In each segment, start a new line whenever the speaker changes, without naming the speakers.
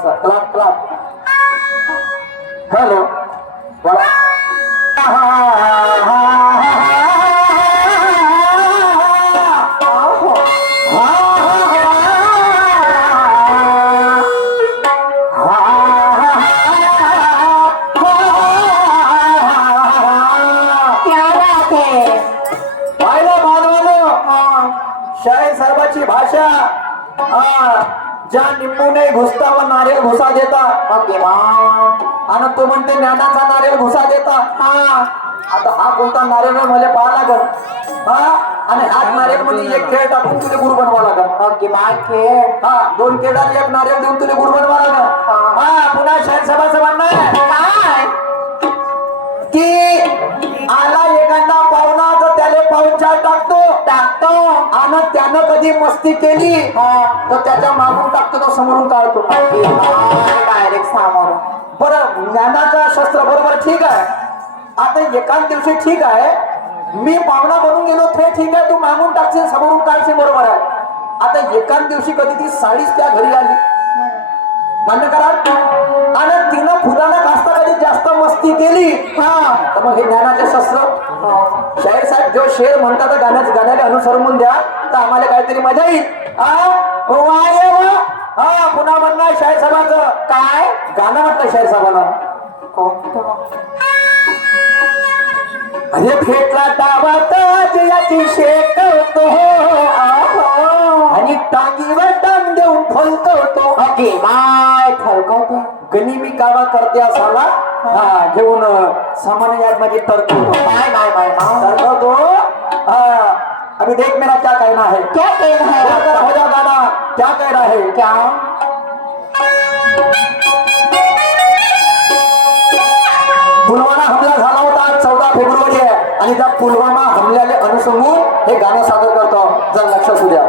क्लासचा class class hello. शाहीर साहेबाची भाषा. हा, ज्या निंबूने घुसता व नारेल घुसा देता. आणि तो म्हणते ज्ञानाचा नारेल घुसा देता. हा. आता हा कोणता नारेल आहे मला पाहा लागल हा? आणि हात नारेल मध्ये एक खेळ टाकून तुला गुरु बनवा लागल खेळ. हा दोन केळाला एक नारेल देऊन तुला गुरु बनवा लागल हा पुन्हा शाहीर आहे काय? की आला एखादा पाहुणचार टाकतो. टाकतो. आणि त्यानं कधी मस्ती केली तर त्याच्या मागून टाकतो तो समोरून काढतो. डायरेक्ट समोर बरं ज्ञानाचा शस्त्र बरोबर ठीक आहे. आता एकाच दिवशी ठीक आहे. मी पाहुणा बनून गेलो ते ठीक आहे. तू मागून टाकशील समोरून काढशील बरोबर आहे. आता एकाच दिवशी कधी ती साडीच त्या घरी आली. मान्य करा. आणि तिनं फुलानं कास्ता कधी जास्त मस्ती केली हा. तर मग हे ज्ञानाचे शस्त्र शाहीर साहेब जो शेर म्हणतात तर गाण्याचं गाण्याला अनुसरून द्या तर आम्हाला काहीतरी मजा येईल. हा पुन्हा म्हणणार शाहीर साहेबाचं. काय? गाणं म्हटलं शाहीर साहेबानं अरे फेटला डावात याची शेकवतो आणि टांगीवर देऊन फलतो तो अगे माय फलकवतो गणी मी कावा करते असाला हा घेऊन सामान्य याद माझी तरतो माय माय माय. हा अभी देख मेरा क्या कहना है क्या कहना है हो जा गाना क्या कहना है क्या पुलवामा हमला झाला होता चौदा फेब्रुवारी आहे. आणि त्या पुलवामा हमल्याला अनुसरून हे गाणं सादर करतो. जर लक्ष असू द्या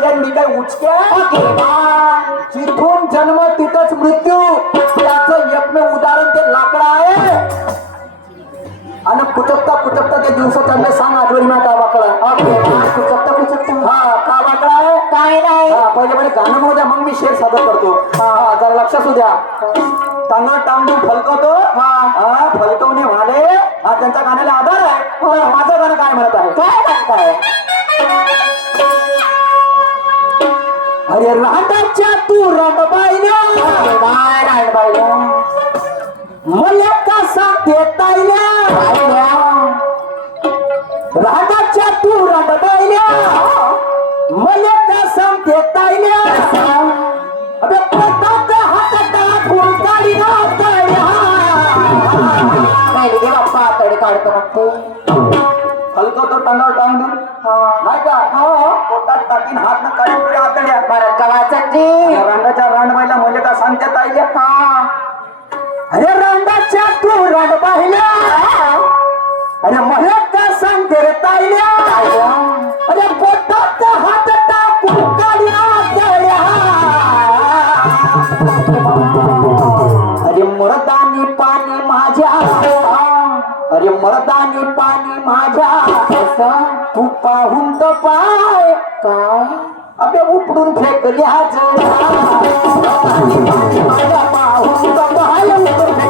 जाईल मी काही उचक्या? जिथून जन्म तिथंच मृत्यू. त्याचं एकमेव उदाहरण ते लाकडं आहे. आणि कुचकता कुचकता ते दिवस चालले सांग आठवडी ना का वाकडा कुचकता कुचकता. हा का वाकडा आहे. काय नाही. हा पहिले पहिले गाणं म्हणू द्या मग मी शेर सादर करतो. हा हा जरा लक्ष असू द्या. टांगा टांग फलकवतो. हा. हा फलकवणे वाले. हा त्यांच्या गाण्याला आधार आहे. तर माझं गाणं काय म्हणत आहे? काय म्हणत आहे तू रटबाईल्या मला तो टांगावर टांग देऊन नाही का? पोटात टाकीन हात न काढून पुढे आतड्या
बरं कवाची
रांडाच्या रांडबाईला मुले का सांगते ताईले.
हा.
अरे रांडाच्या तू रांड पाहिल्या अरे मला का सांगते रे ताईल्या अरे पोटात हात टाकून काढ्या माझ्या तू पाहून तर पाय काय अबे उपडून फेकल्या जळ्या पाहून तर पाय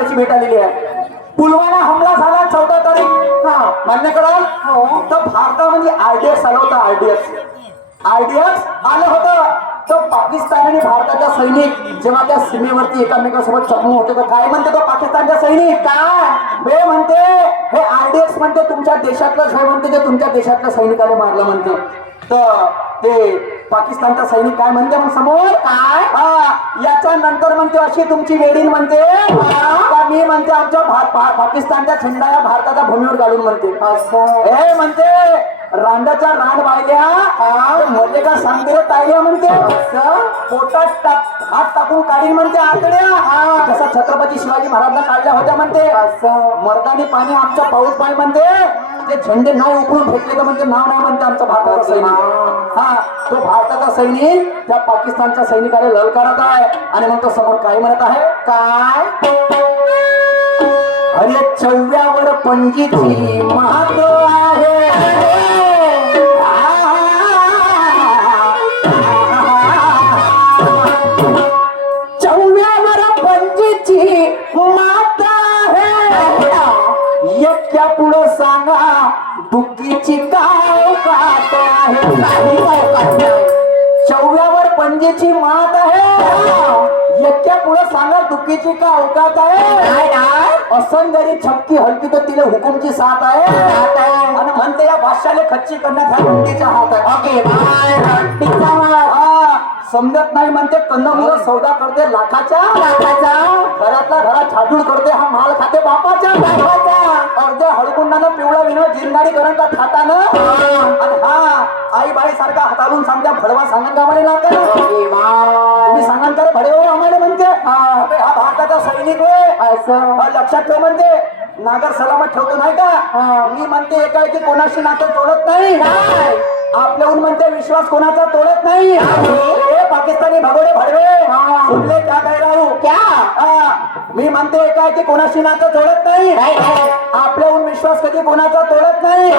रुपयाची भेट आलेली आहे. पुलवामा हमला झाला चौदा तारीख. हा मान्य कराल? तर भारतामध्ये आरडीएक्स आलं होतं आरडीएक्स आरडीएक्स आलं होतं. तर पाकिस्तान आणि भारताच्या सैनिक जेव्हा त्या सीमेवरती एकामेकासोबत चकमू होते तर काय म्हणते तो पाकिस्तानच्या सैनिक? काय? हे म्हणते हे आरडीएक्स म्हणते तुमच्या देशातलं हे म्हणते ते तुमच्या देशातल्या सैनिकाला मारलं म्हणते. तर ते पाकिस्तानचा सैनिक काय म्हणते मग समोर? काय? याच्या नंतर म्हणते अशी तुमची वेडीन म्हणते. मी म्हणते आमच्या पाकिस्तानच्या झेंडा या भारताच्या भूमीवर घालून म्हणते. हे म्हणते रांडाच्या रांड वाहिल्या मध्ये का सांगते रे ताईल्या म्हणते. पोटात टाक हात टाकून काढीन म्हणते आतड्या. जसा छत्रपती शिवाजी महाराजला काढल्या होत्या म्हणते. मर्दानी पाणी आमच्या पाऊस पाणी म्हणते. ते झेंडे नाही उकळून फेकले तर म्हणते नाव नाही म्हणते आमचा भारताचा सैनिक. हा तो भारताचा सैनिक त्या पाकिस्तानच्या सैनिकाला ललकारत आहे. आणि मग तो समोर काय म्हणत आहे? काय? अरे चव्यावर पणजीची महत्त्व आहे. पुढं सांगा दुःखीची काय कात आहे. चव्यावर पंजेची मात आहे. एकट्या पुढे सांगा दुःखीची का अवकात आहे? असं जरी छक्की हलकी तर तिला हुकुमची साथ आहे. आणि म्हणते या भाष्याले खच्ची करण्यात हा हात आहे. हा, समजत नाही म्हणते कंदमुळं सौदा करते लाखाच्या लाखाचा. घरातला घरात छाटून करते हा माल खाते बापाच्या बापाचा. अर्ध्या हळकुंडानं पिवळा विनोद जिंगाडी करंटा खातानं. आणि हा आई बाई सारखा हाताळून सांगत्या भडवा सांगा का म्हणे नाते तुम्ही सांगा तर भडे हो आम्हाला म्हणते. हा. भारताचा सैनिक आहे हा, लक्षात ठेव म्हणते. नागर सलामत ठेवतो नाही का? मी म्हणते एका की कोणाशी नातं तोडत नाही. आपल्याहून म्हणते विश्वास कोणाचा तोडत नाही. पाकिस्तानी भगोडे भडवे. सुनले क्या काय राहू क्या? मी म्हणते एका की कोणाशी नातं तोडत नाही? आपल्याहून विश्वास कधी कोणाचा तोडत नाही?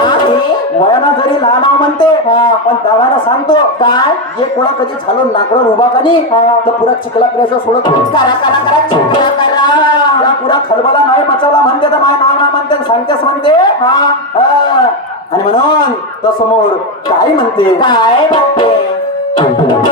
वयाना जरी लहान म्हणते पण दावाला सांगतो काय? जे कोणा कधी झालो नागरावर उभा कनी तर पुरा चिखला क्रेश सोडत नाही. करा करा करा चिखला करा. या पुरा खलबला नाही मचावला म्हणते तर माझ्या नाव ना म्हणते सांगतेस म्हणते. हा. आणि म्हणून तो समोर काय म्हणते? काय म्हणते?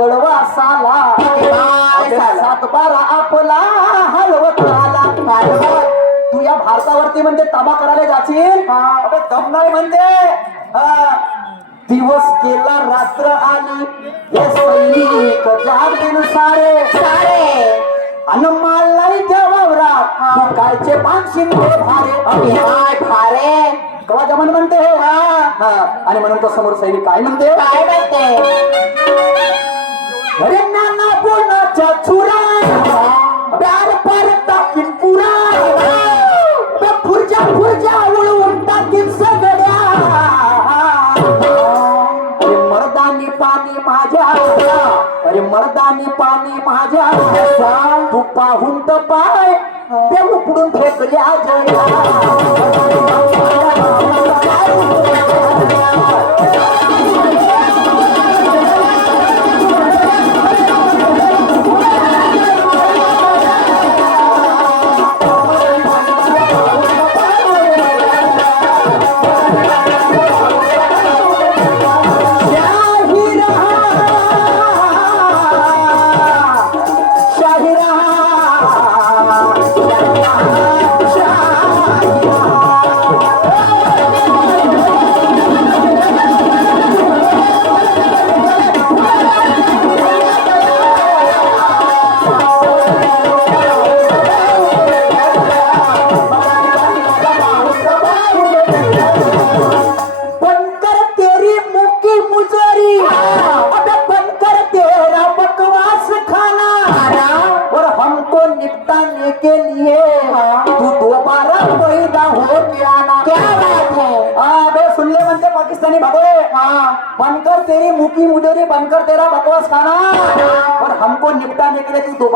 वनवासाला अरे सात बारा आपला हलवत आला तू या भारतावरती म्हणते तबा करायला जाशील? अबे दम नाही म्हणते. हा. दिवस गेला रात्र आली. हे सैनिक सारे. सारे. अन माल नाही देवावरा तू कायचे पानशीन हे भारे. काय भारे. कवा जमन म्हणते हे? हा आणि म्हणून तो समोर सैनिक काय म्हणते? काय म्हणते? अरे नाना बोनाच्या चुरा प्यार पर टाकीन पुरा बे फुरजा फुरजा उडवून टाकीन सगळ्या. अरे मर्दानी पाणी माझ्या अरे मर्दानी पाणी माझ्या तू पाहून तर पाय. ते उकडून फेकल्या शाही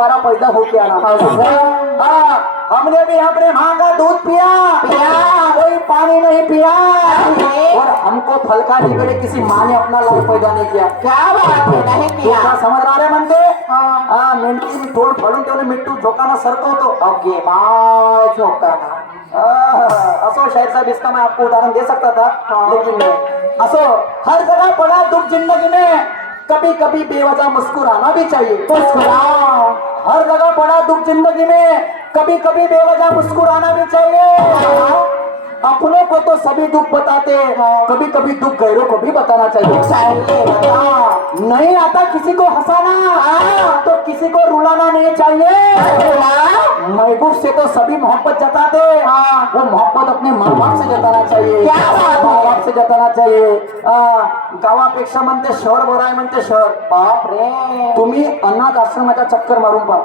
दोबारा पैदा हो के आना हाँ हमने भी अपने माँ का दूध पिया। पिया। कोई पानी नहीं पिया। और हमको फलका निकले किसी माँ ने अपना लाल पैदा नहीं किया। क्या बात है नहीं किया समझ रहा रे म्हणते हा। मेंढी मी तोड फाडून ठेवले मिट्टू झोकाना सरकवतो ओके बाय झोकाना। असो शायद साहब इसका मैं आपको उदाहरण दे सकता था लेकिन असो हर जगह पड़ा दुख ज़िंदगी में। कभी कभी बेवजह मुस्कुराना भी चाहिए। मुस्कुराओ। हर जगह पड़ा दुख ज़िंदगी में। कभी कभी बेवजह मुस्कुराना भी चाहिए। अपने को तो सभी दुख बताते कभी कभी दुख गैरों को भी बताना चाहिए। चाहिए। नहीं आता किसी को हंसाना तो किसी को रुलाना नहीं चाहिए। महबूब से तो सभी मोहब्बत जताते वो मोहब्बत अपने माँ बाप से जताना चाहिए। माँ बाप से जताना चाहिए। गावापेक्षा म्हणते शहर बरं आहे म्हणते शहर बाप रे तुम्ही अनाथ आश्रमाच्या चक्कर मारून पहा.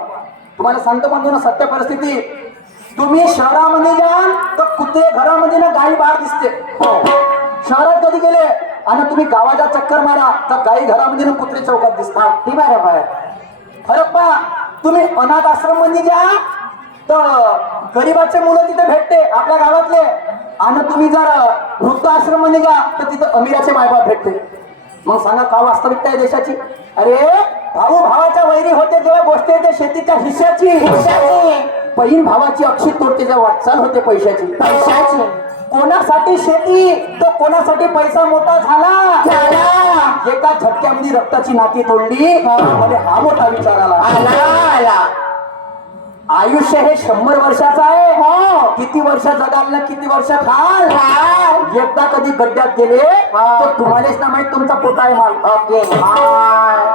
तुम्हाला सांगतो म्हणजे ना सत्य परिस्थिती. तुम्ही शहरामध्ये जाल तर कुत्रे घरामध्ये ना गाई बाहेर दिसते. शहरात कधी गेले? आणि तुम्ही गावाच्या चक्कर मारा तर गाई घरामध्ये ना कुत्रे चौकात दिसतात. ती बाहेर बाहेर फरक पहा तुम्ही अनाथ आश्रममध्ये जा तर गरीबाचे मुलं तिथे भेटते आपल्या गावातले. आणि तुम्ही जर वृद्धाश्रममध्ये जा तर तिथं अमीराचे मायबाप भेटते. मग सांगा का वास्तविकता आहे देशाची? अरे भाऊ भावाच्या वैरी होते जेव्हा गोष्ट येते शेतीच्या हिश्श्याची. बहीण भावाची अक्षित तोडते जेव्हा वाटचाल होते पैशाची. पैशाची. कोणासाठी शेती? तो कोणासाठी पैसा मोठा झाला? एका झटक्यामध्ये रक्ताची नाती तोडली. हा. मोठा विचार आला. आयुष्य हे शंभर वर्षाचं आहे. हो. किती वर्ष जगाल ना किती वर्ष खाल? एकदा कधी गड्ड्यात गेले तर तुम्हालाच ना माहीत तुमचा पोटा आहे माल. ओके.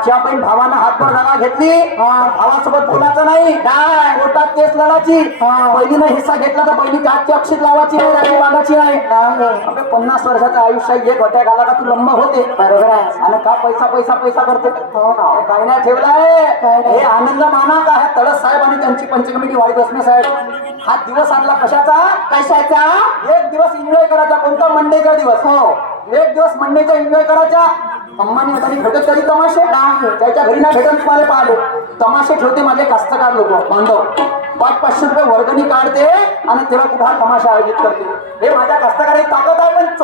ज्या पण भावानं हातभर जागा घेतली भावासोबत बोलायचं नाही. पोटात केस लढाची बहिणीनं हिस्सा घेतला तर बहिणी काटची अक्षित लावायची नाही राखी बांधायची नाही. पन्नास वर्षाचं आयुष्य एक घट्या घाला का तू लंब होते. बरोबर आहे. आणि का पैसा पैसा पैसा करते? काय नाही ठेवलाय. हे आनंद माना का आहे तळस साहेब आणि त्यांची पंचकमिटी वाढी बसणे साहेब. हा दिवस आणला कशाचा? कशाचा? एक दिवस एन्जॉय करायचा. कोणता मंडेचा दिवस? हो. एक दिवस मंडेचा एन्जॉय करायचा. अम्मानी आता भेटत कधी तमाशे? नाही. त्याच्या घरी ना भेटत तुम्हाला पाहलो तमाशे ठेवते माझे कास्तकार लोक बांधव. पाच पाचशे रुपये वर्गणी काढते आणि तेव्हा कुठे हा तमाशा आयोजित करते. हे माझ्या कास्तकाराची ताकद आहे पण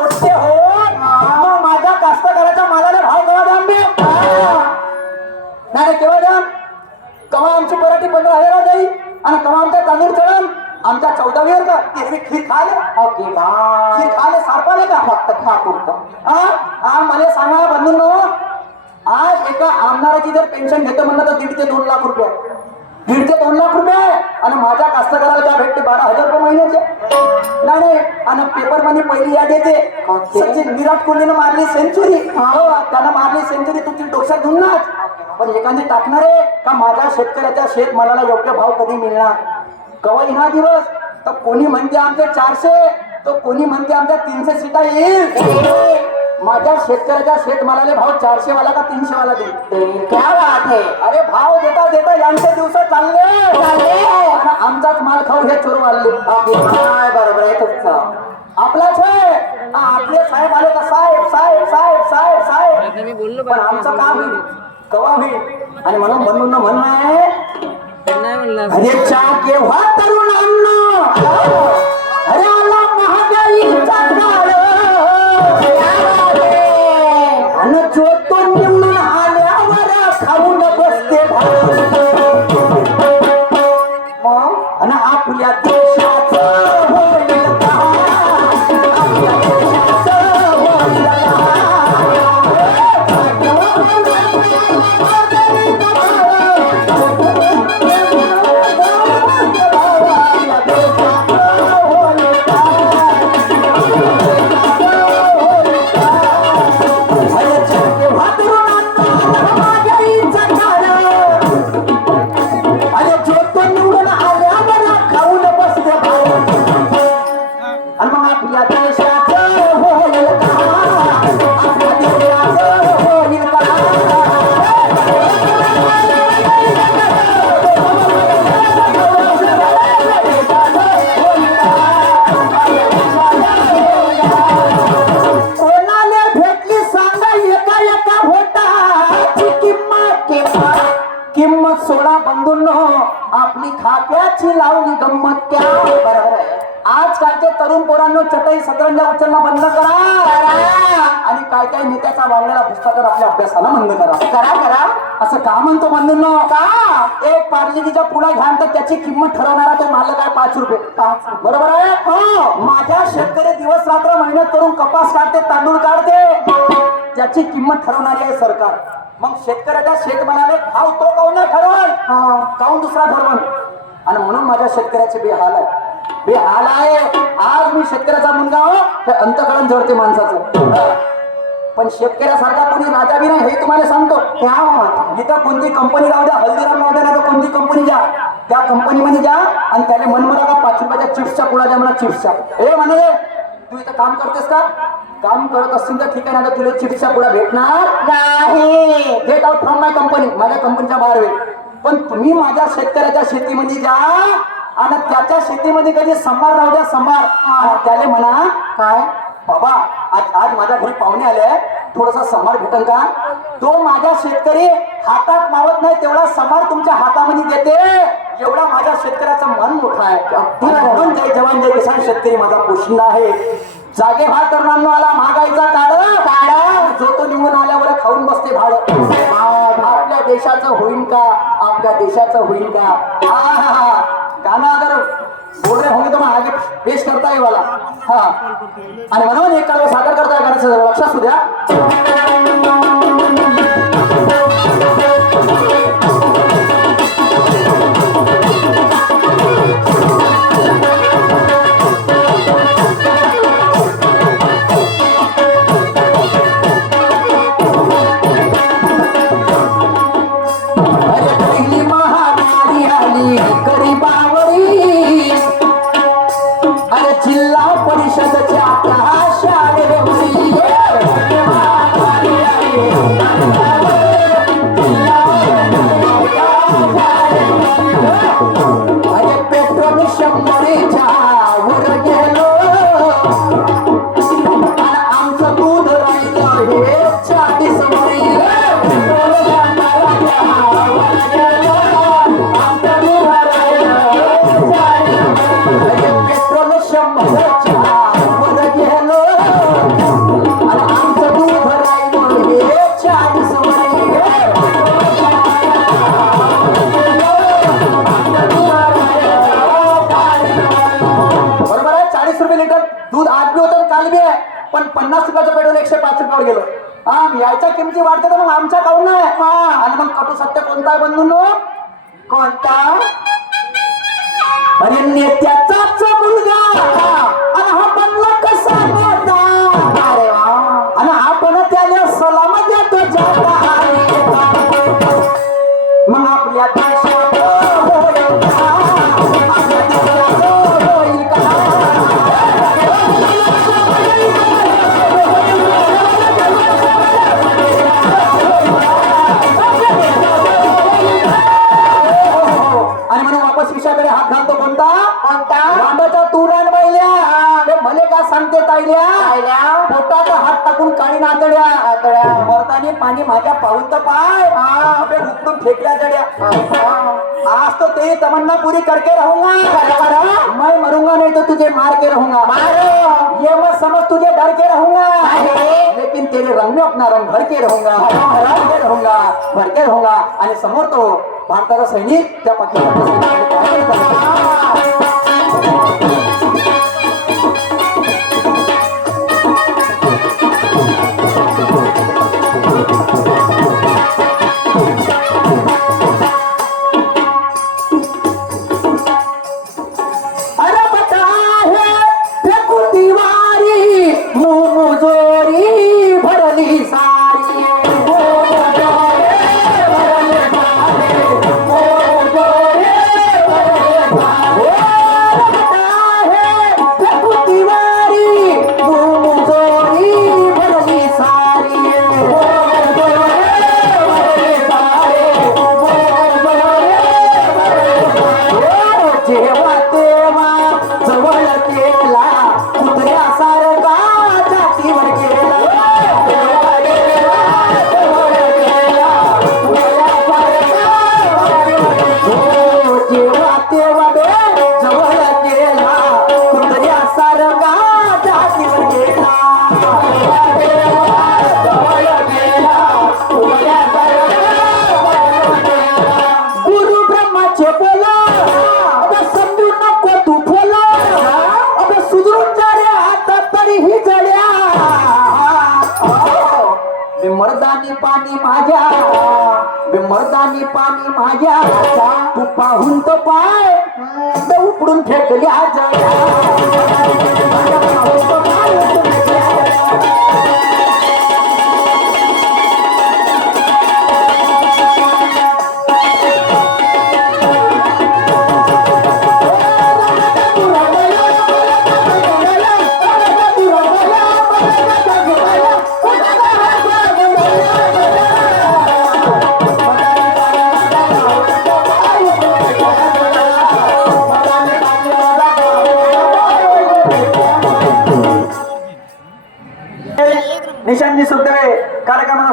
खाले सारपाले का फक्त खा पुरतं? हा मला सांगा बंधूंनो आज एका आमदाराची जर पेन्शन घेतो म्हणलं तर दीड ते दोन लाख रुपये. दीड ते दोन लाख रुपये? आणि माझ्या कास्तकाराला काय भेटते बारा हजार रुपये महिन्याचे? नाही आणि पेपरमध्ये पहिली याद येते. सचिन विराट कोहलीनं मारली सेंचुरी हो त्यानं मारली सेंचुरी तुझी डोक्यात घेऊन नाच. पण एखादी टाकणार आहे का माझ्या शेतकऱ्याच्या शेतमालाला योग्य भाव कधी मिळणार? कवा हा दिवस? तर कोणी म्हणते आमचे चारशे? तर कोणी म्हणते आमच्या तीनशे सीटा येईल. माझ्या शेतकऱ्याच्या शेतमालाले भाव चारशे वाला का तीनशे वाला देईल? क्या बात आहे अरे भाव देता देता यांचे दिवस चालले. आणि आमचाच माल खाऊ हे चोर वाढले काय बरोबर आहे तुमचं. आपलाच आहे हा, आपले साहेब आले का? साहेब साहेब साहेब साहेब साहेब. पण आमचं काम होईल. कवा होईल? आणि म्हणून म्हणून म्हणणं आहे अरे चा केव्हा तरुणांना अरे सोडा बंधूंनो आपली खात्याची लावली गंमत त्या बरोबर आहे. आजकालचे तरुण पोरांनो चटई सतरंजा उचलणं बंद करा. आणि काय काय नेत्याचा वाढलेला भ्रष्टाचार आपल्या अभ्यासाला बंद करा. करा करा. असं का म्हणतो बंधूंनो? का? एक पार्लिजीचा पुढा घ्यान तर त्याची किंमत ठरवणारा तो मालक आहे पाच रुपये. पाच बरोबर आहे? हो. माझ्या शेतकरी दिवस रात्र मेहनत करून कपास काढते तांदूळ काढते. त्याची किंमत ठरवणारी आहे सरकार. मग शेतकऱ्याच्या शेतमालाने भाव तो काऊन नाही ठरवल? काऊन दुसरा ठरवल? आणि म्हणून माझ्या शेतकऱ्याचे बेहाल आहे. बेहाल आहे. आज मी शेतकऱ्याचा मुलगा हो हे अंतकरण जडते माणसाचं. पण शेतकऱ्यासारखा कोणी राजा बी नाही हे तुम्हाला सांगतो. त्या इथं कोणती कंपनी राहू द्या हल्दीराम राहू द्या नाही तर कोणती कंपनी द्या त्या कंपनीमध्ये जा आणि त्याने मन का पाच रुपयाच्या चिप्सच्या पुढा द्या म्हणा चिप्सच्या. हे म्हणे तू इथं काम करतेस का? काम करत असतील तर ठीक आहे ना तुला चिप्सच्या पुढा भेटणार नाही. Get out from my company माझ्या कंपनीच्या बाहेर होईल. पण तुम्ही माझ्या शेतकऱ्याच्या शेतीमध्ये जा आणि त्याच्या शेतीमध्ये कधी संभार राहू द्या संभार त्याले म्हणा काय? बाबा आज आज माझ्या घरी पाहुणे आले थोडासा समार भेटल का? तो माझा शेतकरी हातात मावत नाही तेवढा समार तुमच्या हातामध्ये देते. एवढा माझ्या शेतकऱ्याचा मन मोठा आहे. जय जवान जय किसान शेतकरी माझा पोशिंदा आहे. जागे भाग करणार आला महागाईचा काळ. जो तो निवडून आल्यावर खाऊन बसते भाड आपल्या देशाचं होईल का? आपल्या देशाचं होईल का? आहा, गाणं अगर बोल रहे होंगे तो मैं आगे पेश करता है वाला हा. आणि म्हणून एक काल सादर करताय करायचं लक्षात असू द्या. চাই तुमची किमती वाढते तर मग आमच्या काऊन नाही? आणि मग कटू सत्य कोणता आहे बंधूंनो? कोणता? अरे नेत्याचाच पाणी माझ्या तर पाय. उकडून फेकल्या जड्या. आज तो तेरी तमन्ना पूरी करके रहूंगा. मैं मरूंगा नहीं तो तुझे मार के रहूंगा. मारो. ये मत समझ तुझे डर के रहूंगा. लेकिन तेरे रंग में अपना रंग भर के रहूंगा. भर के रहूंगा. भर के रहूंगा. आणि समोर तो भारताचा सैनिक त्या पाकिस्तानच्या सैनिकाला पाणी माझ्या मर्दानी पाणी माझ्या. तू पाहून तो पाय उकडून फेकल्या जड्या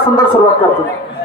सुंदर सुरुवात करतो.